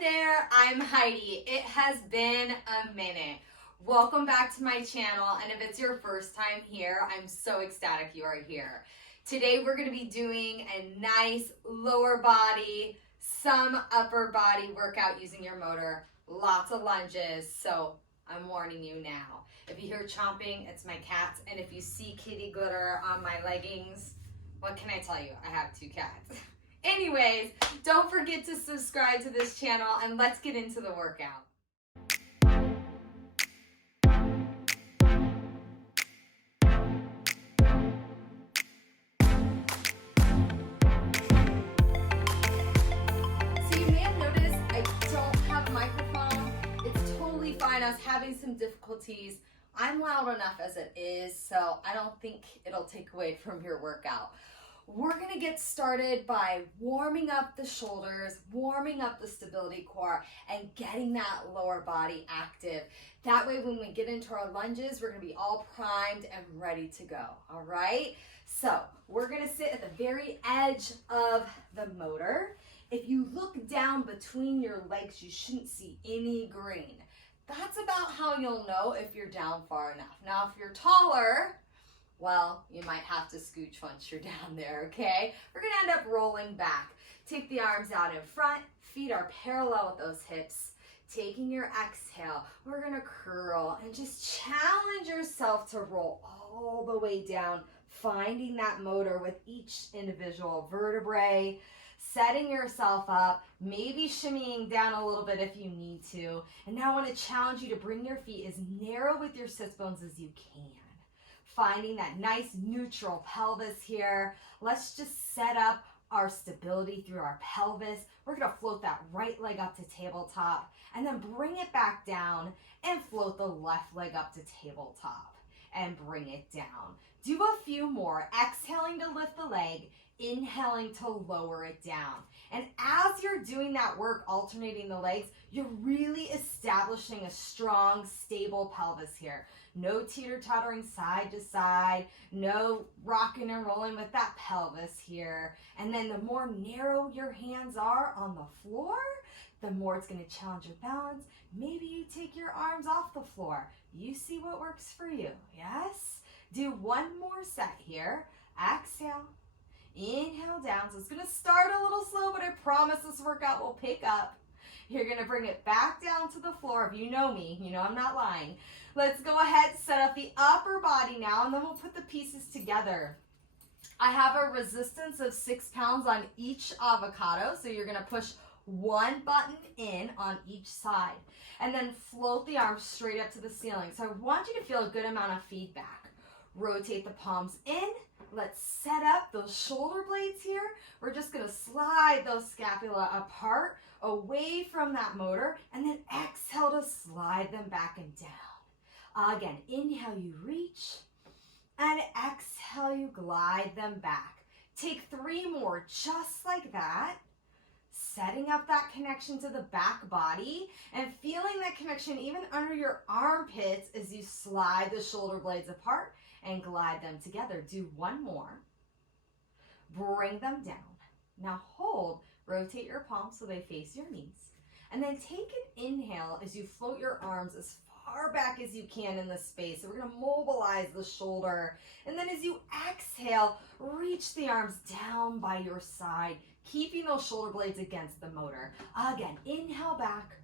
Hi there, I'm Heidi. It has been a minute. Welcome back to my channel, and if it's your first time here, I'm so ecstatic you are here. Today we're going to be doing a nice lower body, some upper body workout using your motor, lots of lunges, so I'm warning you now. If you hear chomping, it's my cats, and if you see kitty glitter on my leggings, what can I tell you? I have 2 cats. Anyways, don't forget to subscribe to this channel and let's get into the workout. So you may have noticed I don't have a microphone. It's totally fine. I was having some difficulties. I'm loud enough as it is, so I don't think it'll take away from your workout. We're going to get started by warming up the shoulders, warming up the stability core, and getting that lower body active. That way when we get into our lunges, we're going to be all primed and ready to go, all right? So we're going to sit at the very edge of the motor. If you look down between your legs, you shouldn't see any green. That's about how you'll know if you're down far enough. Now, if you're taller, well, you might have to scooch once you're down there, okay? We're gonna end up rolling back. Take the arms out in front, feet are parallel with those hips. Taking your exhale, we're gonna curl and just challenge yourself to roll all the way down, finding that motor with each individual vertebrae, setting yourself up, maybe shimmying down a little bit if you need to. And now I wanna challenge you to bring your feet as narrow with your sits bones as you can. Finding that nice neutral pelvis here. Let's just set up our stability through our pelvis. We're gonna float that right leg up to tabletop and then bring it back down and float the left leg up to tabletop and bring it down. Do a few more, exhaling to lift the leg, inhaling to lower it down. And as you're doing that work, alternating the legs, you're really establishing a strong, stable pelvis here. No teeter-tottering side to side, no rocking and rolling with that pelvis here. And then the more narrow your hands are on the floor, the more it's going to challenge your balance. Maybe you take your arms off the floor. You see what works for you, yes? Do one more set here. Exhale. Inhale down. So it's going to start a little slow, but I promise this workout will pick up. You're going to bring it back down to the floor. If you know me, you know I'm not lying. Let's go ahead and set up the upper body now, and then we'll put the pieces together. I have a resistance of 6 pounds on each avocado, so you're going to push one button in on each side, and then float the arms straight up to the ceiling. So I want you to feel a good amount of feedback. Rotate the palms in. Let's set up those shoulder blades here. We're just going to slide those scapula apart, away from that motor, and then exhale to slide them back and down. Again, inhale, you reach, and exhale, you glide them back. Take 3 more just like that, setting up that connection to the back body and feeling that connection even under your armpits as you slide the shoulder blades apart and glide them together. Do 1 more. Bring them down. Now hold, rotate your palms so they face your knees. And then take an inhale as you float your arms as far back as you can in the space. So we're going to mobilize the shoulder. And then as you exhale, reach the arms down by your side, keeping those shoulder blades against the motor. Again, inhale back.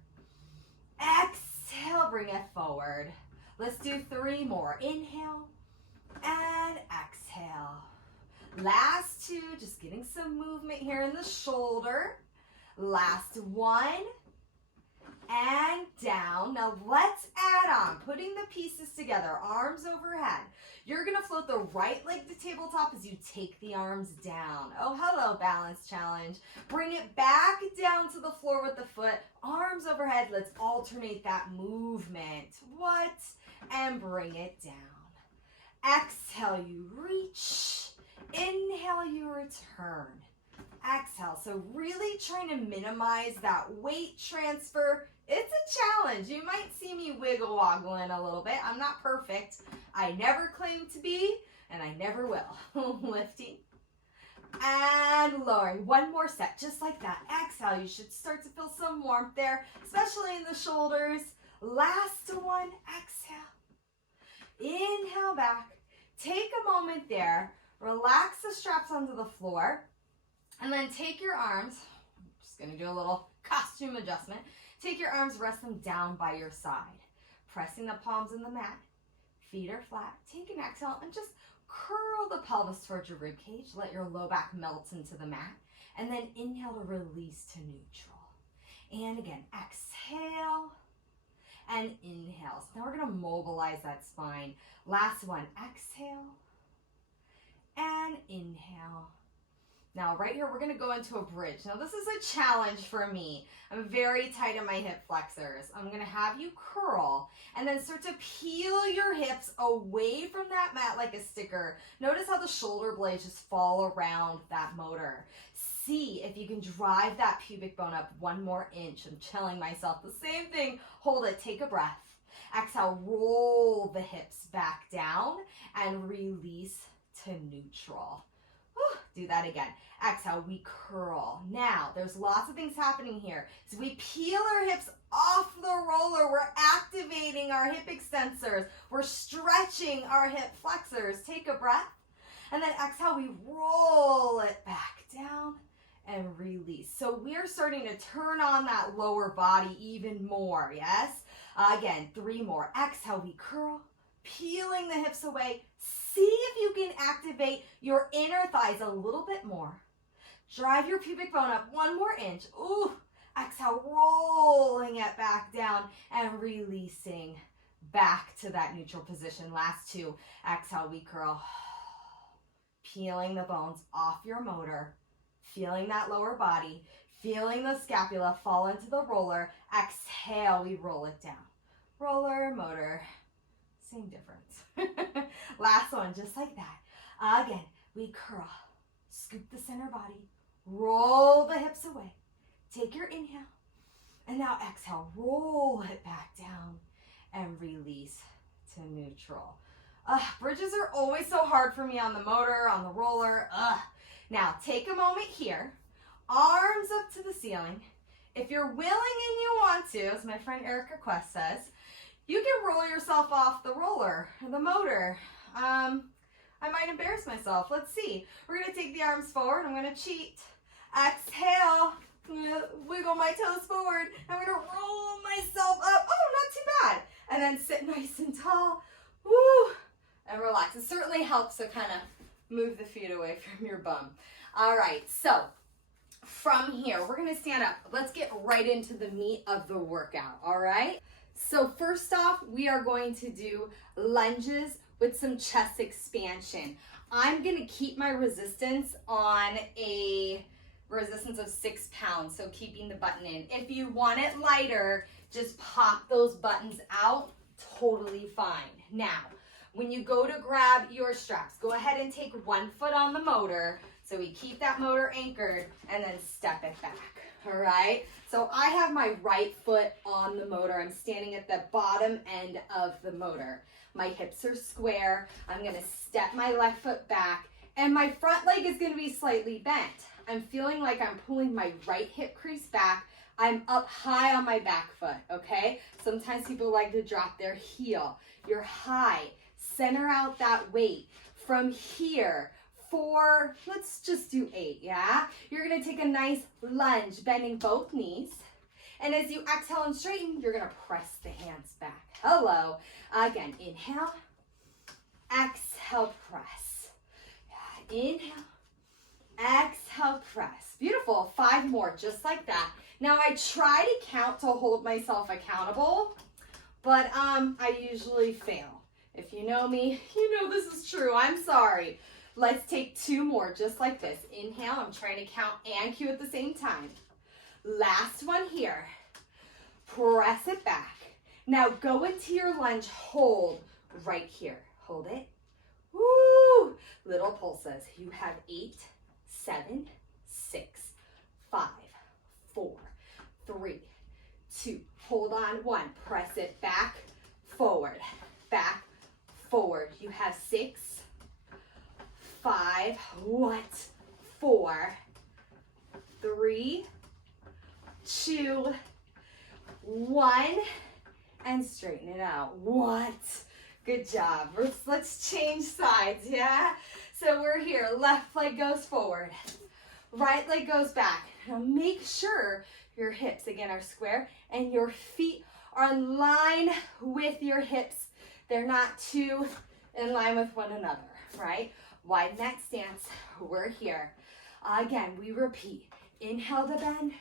Exhale, bring it forward. Let's do 3 more. Inhale and exhale. Last 2, just getting some movement here in the shoulder. Last 1. And down. Now let's add on, putting the pieces together, arms overhead. You're going to float the right leg to tabletop as you take the arms down. Oh, hello, balance challenge. Bring it back down to the floor with the foot, arms overhead. Let's alternate that movement. What? And bring it down. Exhale, you reach. Inhale, you return. Exhale. So really trying to minimize that weight transfer. It's a challenge. You might see me wiggle woggling a little bit. I'm not perfect. I never claim to be, and I never will. Lifting, and lowering. One more set, just like that. Exhale, you should start to feel some warmth there, especially in the shoulders. Last one, exhale. Inhale back. Take a moment there. Relax the straps onto the floor. And then take your arms. I'm just going to do a little costume adjustment. Take your arms, rest them down by your side. Pressing the palms in the mat. Feet are flat. Take an exhale and just curl the pelvis towards your rib cage. Let your low back melt into the mat. And then inhale to release to neutral. And again, exhale and inhale. So now we're going to mobilize that spine. Last one, exhale and inhale. Now right here, we're going to go into a bridge. Now this is a challenge for me. I'm very tight in my hip flexors. I'm going to have you curl and then start to peel your hips away from that mat like a sticker. Notice how the shoulder blades just fall around that motor. See if you can drive that pubic bone up 1 more inch. I'm telling myself the same thing. Hold it, take a breath. Exhale, roll the hips back down and release to neutral. Do that again. Exhale, we curl. Now, there's lots of things happening here. So we peel our hips off the roller. We're activating our hip extensors. We're stretching our hip flexors. Take a breath. And then exhale, we roll it back down and release. So we're starting to turn on that lower body even more, yes? Again, 3 more. Exhale, we curl, peeling the hips away. See if you can activate your inner thighs a little bit more. Drive your pubic bone up 1 more inch. Ooh, exhale, rolling it back down and releasing back to that neutral position. Last 2. Exhale, we curl. Peeling the bones off your motor. Feeling that lower body. Feeling the scapula fall into the roller. Exhale, we roll it down. Roller, motor, same difference. Last one, just like that. Again, we curl, scoop the center body, roll the hips away. Take your inhale, and now exhale, roll it back down and release to neutral. Bridges are always so hard for me on the motor, on the roller. Now, take a moment here, arms up to the ceiling. If you're willing and you want to, as my friend Erica Quest says, you can roll yourself off the roller or the motor. I might embarrass myself. Let's see. We're going to take the arms forward. I'm going to cheat. Exhale. I'm going to wiggle my toes forward. I'm going to roll myself up. Oh, not too bad. And then sit nice and tall. Woo. And relax. It certainly helps to kind of move the feet away from your bum. All right. So from here, we're going to stand up. Let's get right into the meat of the workout. All right. So first off, we are going to do lunges with some chest expansion. I'm going to keep my resistance on a resistance of 6 pounds, so keeping the button in. If you want it lighter, just pop those buttons out, totally fine. Now, when you go to grab your straps, go ahead and take 1 foot on the motor, so we keep that motor anchored, and then step it back. All right, so I have my right foot on the motor. I'm standing at the bottom end of the motor. My hips are square. I'm gonna step my left foot back, and my front leg is gonna be slightly bent. I'm feeling like I'm pulling my right hip crease back. I'm up high on my back foot, okay? Sometimes people like to drop their heel. You're high, center out that weight. From here, 4, let's just do 8, yeah? You're gonna take a nice lunge, bending both knees. And as you exhale and straighten, you're gonna press the hands back. Hello. Again, inhale, exhale, press. Inhale, exhale, press. Beautiful, 5 more, just like that. Now I try to count to hold myself accountable, but I usually fail. If you know me, you know this is true, I'm sorry. Let's take 2 more, just like this. Inhale, I'm trying to count and cue at the same time. Last one here. Press it back. Now go into your lunge, hold right here. Hold it. Woo! Little pulses. You have 8, 7, 6, 5, 4, 3, 2. Hold on, 1. Press it back, forward, back, forward. You have 6, 5, what? 4, 3, 2, 1, and straighten it out. What? Good job. Let's change sides, yeah? So we're here, left leg goes forward, right leg goes back. Now make sure your hips, again, are square and your feet are in line with your hips. They're not too in line with one another, right? Wide neck stance, we're here. Again, we repeat. Inhale to bend,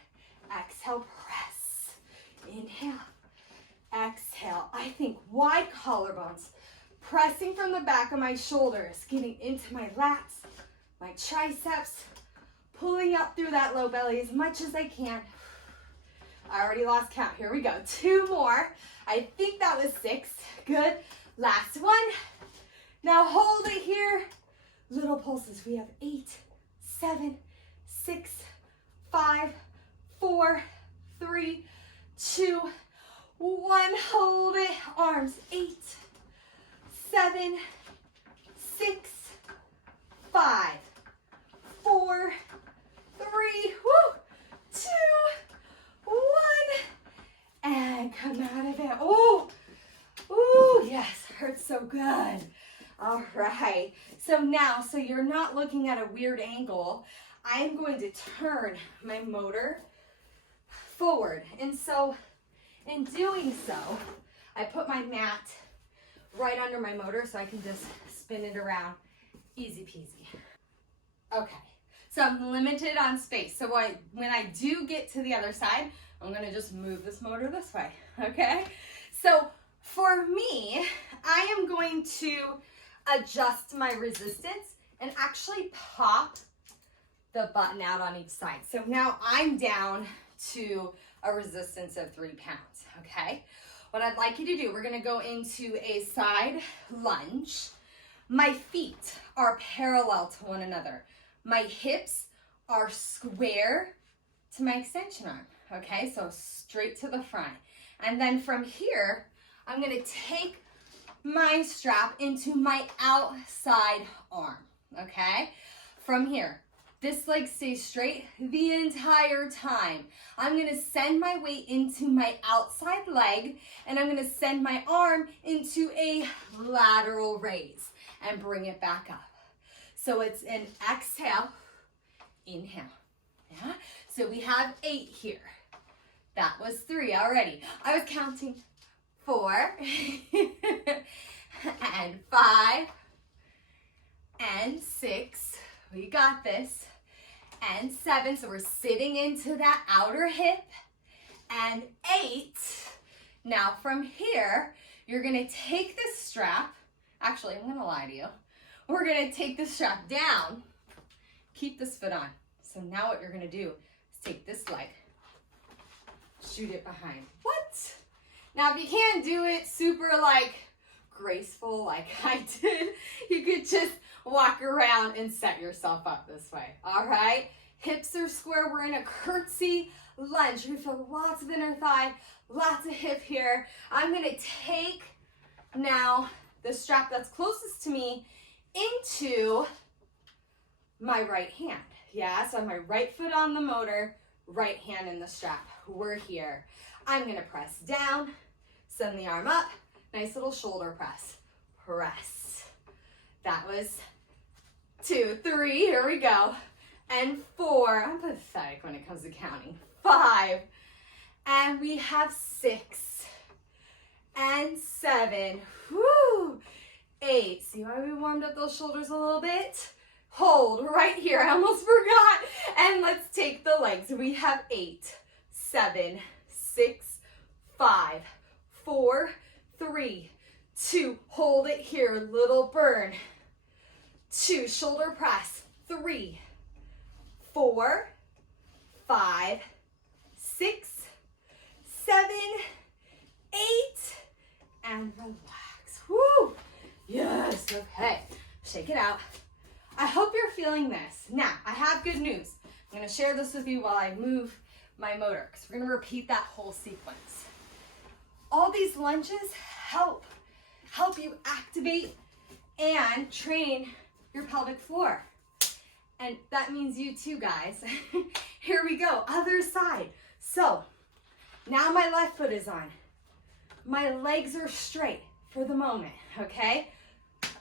exhale, press. Inhale, exhale. I think wide collarbones, pressing from the back of my shoulders, getting into my lats, my triceps, pulling up through that low belly as much as I can. I already lost count. Here we go. 2 more. I think that was 6. Good. Last one. Now hold it here. Little pulses. We have 8, 7, 6, 5, 4, 3, 2, 1. Hold it. Arms. 8, 7, 6, 5, 4, 3, 2, 1, and come out of it. Oh, yes, hurts so good. All right, so now, so you're not looking at a weird angle, I'm going to turn my motor forward. And so in doing so, I put my mat right under my motor so I can just spin it around, easy peasy. Okay. So I'm limited on space. So when I do get to the other side, I'm gonna just move this motor this way, okay? So for me, I am going to adjust my resistance and actually pop the button out on each side. So now I'm down to a resistance of 3 pounds, okay? What I'd like you to do, we're gonna go into a side lunge. My feet are parallel to one another. My hips are square to my extension arm, okay? So straight to the front. And then from here, I'm gonna take my strap into my outside arm, okay? From here, this leg stays straight the entire time. I'm gonna send my weight into my outside leg, and I'm gonna send my arm into a lateral raise and bring it back up. So it's an exhale, inhale, yeah? So we have 8 here. That was 3 already. I was counting 4, and 5, and 6. We got this. And 7, so we're sitting into that outer hip. And 8. Now from here, you're gonna take this strap. Actually, I'm gonna lie to you. We're gonna take the strap down, keep this foot on. So now what you're gonna do is take this leg, shoot it behind. What? Now if you can't do it super like graceful like I did, you could just walk around and set yourself up this way. All right, hips are square. We're in a curtsy lunge. You feel lots of inner thigh, lots of hip here. I'm gonna take now the strap that's closest to me into my right hand. Yeah, so my right foot on the motor, right hand in the strap. We're here. I'm gonna press down, send the arm up, nice little shoulder press. Press. That was 2, 3, here we go. And 4, I'm pathetic when it comes to counting. 5, and we have 6, and 7, whoo, 8. See why we warmed up those shoulders a little bit? Hold right here, I almost forgot. And let's take the legs. We have 8, 7, 6, 5, 4, 3, 2. Hold it here, little burn. 2, shoulder press. 3, 4, 5, 6, 7, 8, and relax. Woo! Yes, okay. Shake it out. I hope you're feeling this. Now, I have good news. I'm gonna share this with you while I move my motor, because we're gonna repeat that whole sequence. All these lunges help you activate and train your pelvic floor. And that means you too, guys. Here we go, other side. So now my left foot is on. My legs are straight for the moment, okay?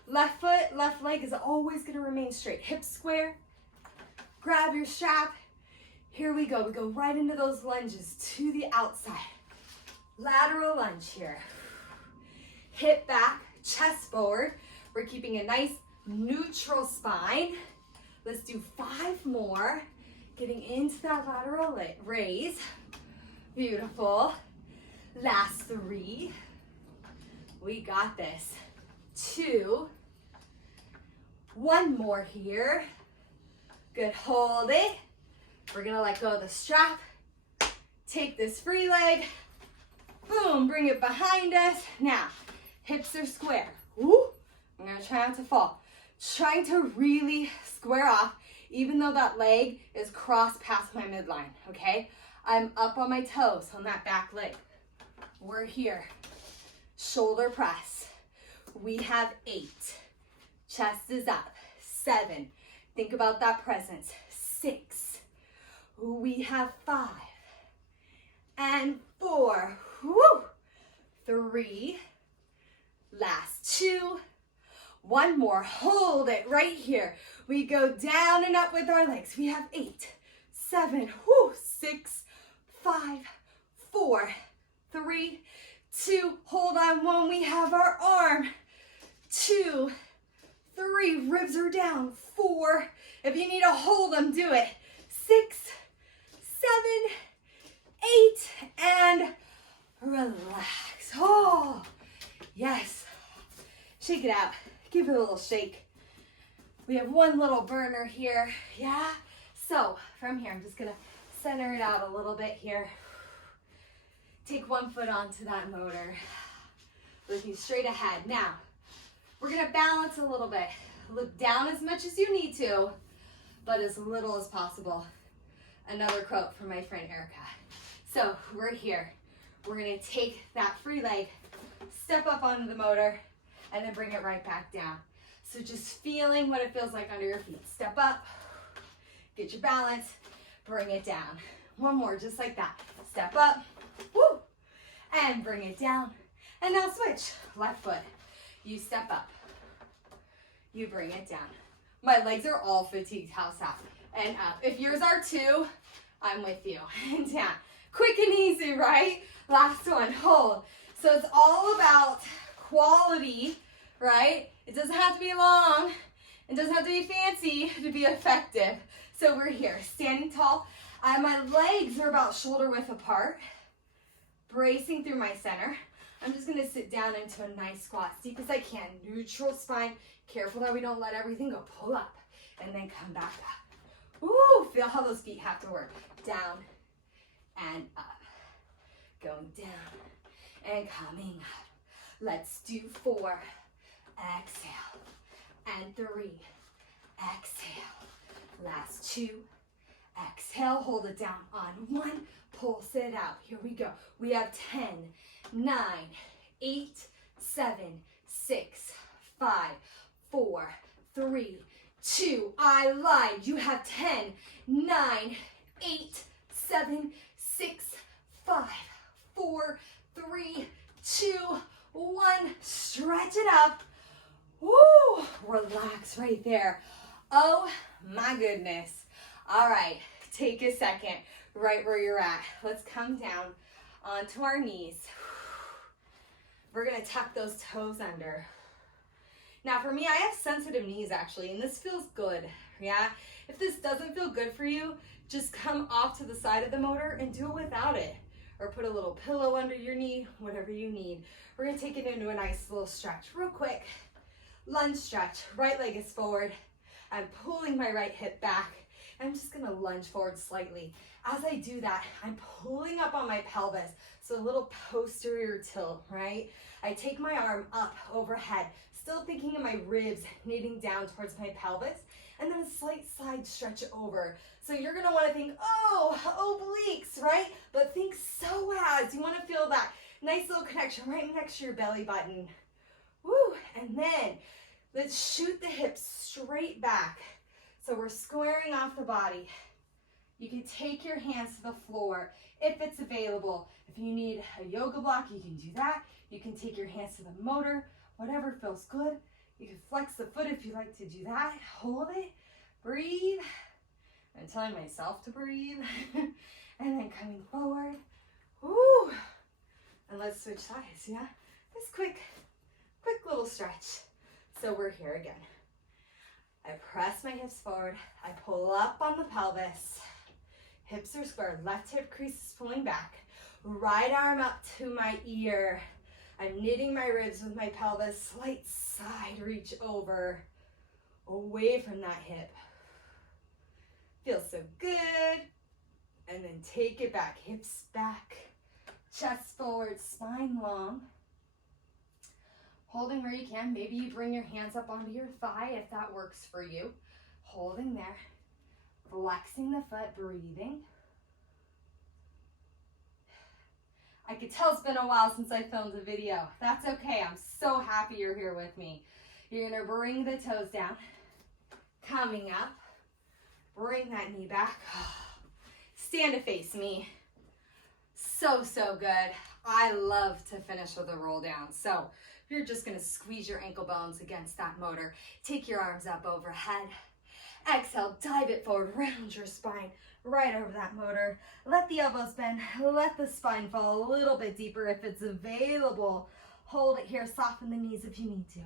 Left foot, left leg is always gonna remain straight. Hips square, grab your strap. Here we go. We go right into those lunges to the outside. Lateral lunge here. Hip back, chest forward. We're keeping a nice neutral spine. Let's do 5 more. Getting into that lateral raise. Beautiful. Last 3. We got this. 2. 1 more here. Good, hold it. We're gonna let go of the strap. Take this free leg. Boom, bring it behind us. Now, hips are square. Woo. I'm gonna try not to fall. Trying to really square off, even though that leg is crossed past my midline, okay? I'm up on my toes on that back leg. We're here. Shoulder press. We have 8. Chest is up. 7. Think about that presence. 6. We have 5. And 4. Woo. 3. Last 2. 1 more. Hold it right here. We go down and up with our legs. We have 8, 7, 6, 5, 4, 3, 2. Hold on. 1. We have our arm. 2, 3. Ribs are down. 4. If you need to hold them, do it. 6, 7, 8, and relax. Oh, yes. Shake it out. Give it a little shake. We have 1 little burner here. Yeah. So from here, I'm just gonna center it out a little bit here. Take 1 foot onto that motor. Looking straight ahead. Now, we're gonna balance a little bit. Look down as much as you need to, but as little as possible. Another quote from my friend Erica. So we're here. We're gonna take that free leg, step up onto the motor, and then bring it right back down. So just feeling what it feels like under your feet. Step up, get your balance, bring it down. 1 more, just like that. Step up, woo, and bring it down. And now switch, left foot. You step up, you bring it down. My legs are all fatigued, house out, and up. If yours are too, I'm with you, and down. Quick and easy, right? Last one, hold. So it's all about quality, right? It doesn't have to be long. It doesn't have to be fancy to be effective. So we're here, standing tall. My legs are about shoulder width apart, bracing through my center. I'm just gonna sit down into a nice squat, deep as I can. Neutral spine, careful that we don't let everything go. Pull up, and then come back up. Ooh, feel how those feet have to work. Down and up. Going down and coming up. Let's do 4. Exhale. And 3. Exhale. Last 2. Exhale. Hold it down on 1. Pulse it out. Here we go. We have 10, 9, 8, 7, 6, 5, 4, 3, 2. I lied. You have 10, 9, 8, 7, 6, 5, 4, 3, 2, 1. Stretch it up. Woo! Relax right there. Oh my goodness. All right, take a second right where you're at. Let's come down onto our knees. We're gonna tuck those toes under. Now for me, I have sensitive knees actually, and this feels good, yeah? If this doesn't feel good for you, just come off to the side of the motor and do it without it. Or put a little pillow under your knee, whatever you need. We're gonna take it into a nice little stretch, real quick. Lunge stretch, right leg is forward. I'm pulling my right hip back. I'm just gonna lunge forward slightly. As I do that, I'm pulling up on my pelvis, so a little posterior tilt, right? I take my arm up overhead, still thinking of my ribs knitting down towards my pelvis, and then a slight side stretch over. So you're gonna wanna think, oh, obliques, right? But think psoas. You wanna feel that nice little connection right next to your belly button. Woo, and then let's shoot the hips straight back. So we're squaring off the body. You can take your hands to the floor if it's available. If you need a yoga block, you can do that. You can take your hands to the motor, whatever feels good. You can flex the foot if you like to do that. Hold it, breathe. I'm telling myself to breathe. And then coming forward. Woo. And let's switch sides, yeah? Just quick little stretch. So we're here again. I press my hips forward. I pull up on the pelvis. Hips are square. Left hip crease is pulling back. Right arm up to my ear. I'm knitting my ribs with my pelvis. Slight side reach over. Away from that hip. Feels so good. And then take it back. Hips back. Chest forward. Spine long. Holding where you can. Maybe you bring your hands up onto your thigh if that works for you. Holding there. Flexing the foot, breathing. I could tell it's been a while since I filmed a video. That's okay. I'm so happy you're here with me. You're going to bring the toes down. Coming up. Bring that knee back. Stand to face me. So good. I love to finish with a roll down. So you're just going to squeeze your ankle bones against that motor. Take your arms up overhead. Exhale, dive it forward, round your spine, right over that motor. Let the elbows bend, let the spine fall a little bit deeper if it's available. Hold it here, soften the knees if you need to.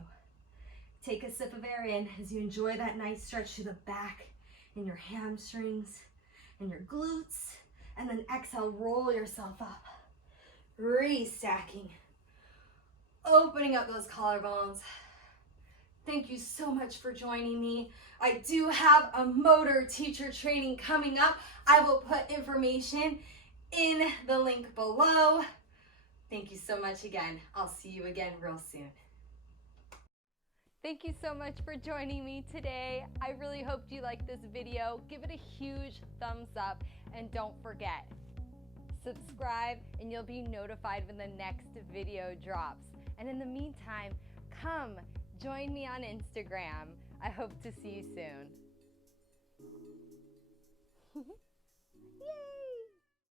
Take a sip of air in as you enjoy that nice stretch to the back and your hamstrings and your glutes. And then exhale, roll yourself up. Restacking. Opening up those collarbones. Thank you so much for joining me. I do have a motor teacher training coming up. I will put information in the link below. Thank you so much again. I'll see you again real soon. Thank you so much for joining me today. I really hope you liked this video. Give it a huge thumbs up and don't forget, subscribe and you'll be notified when the next video drops. And in the meantime, come join me on Instagram. I hope to see you soon.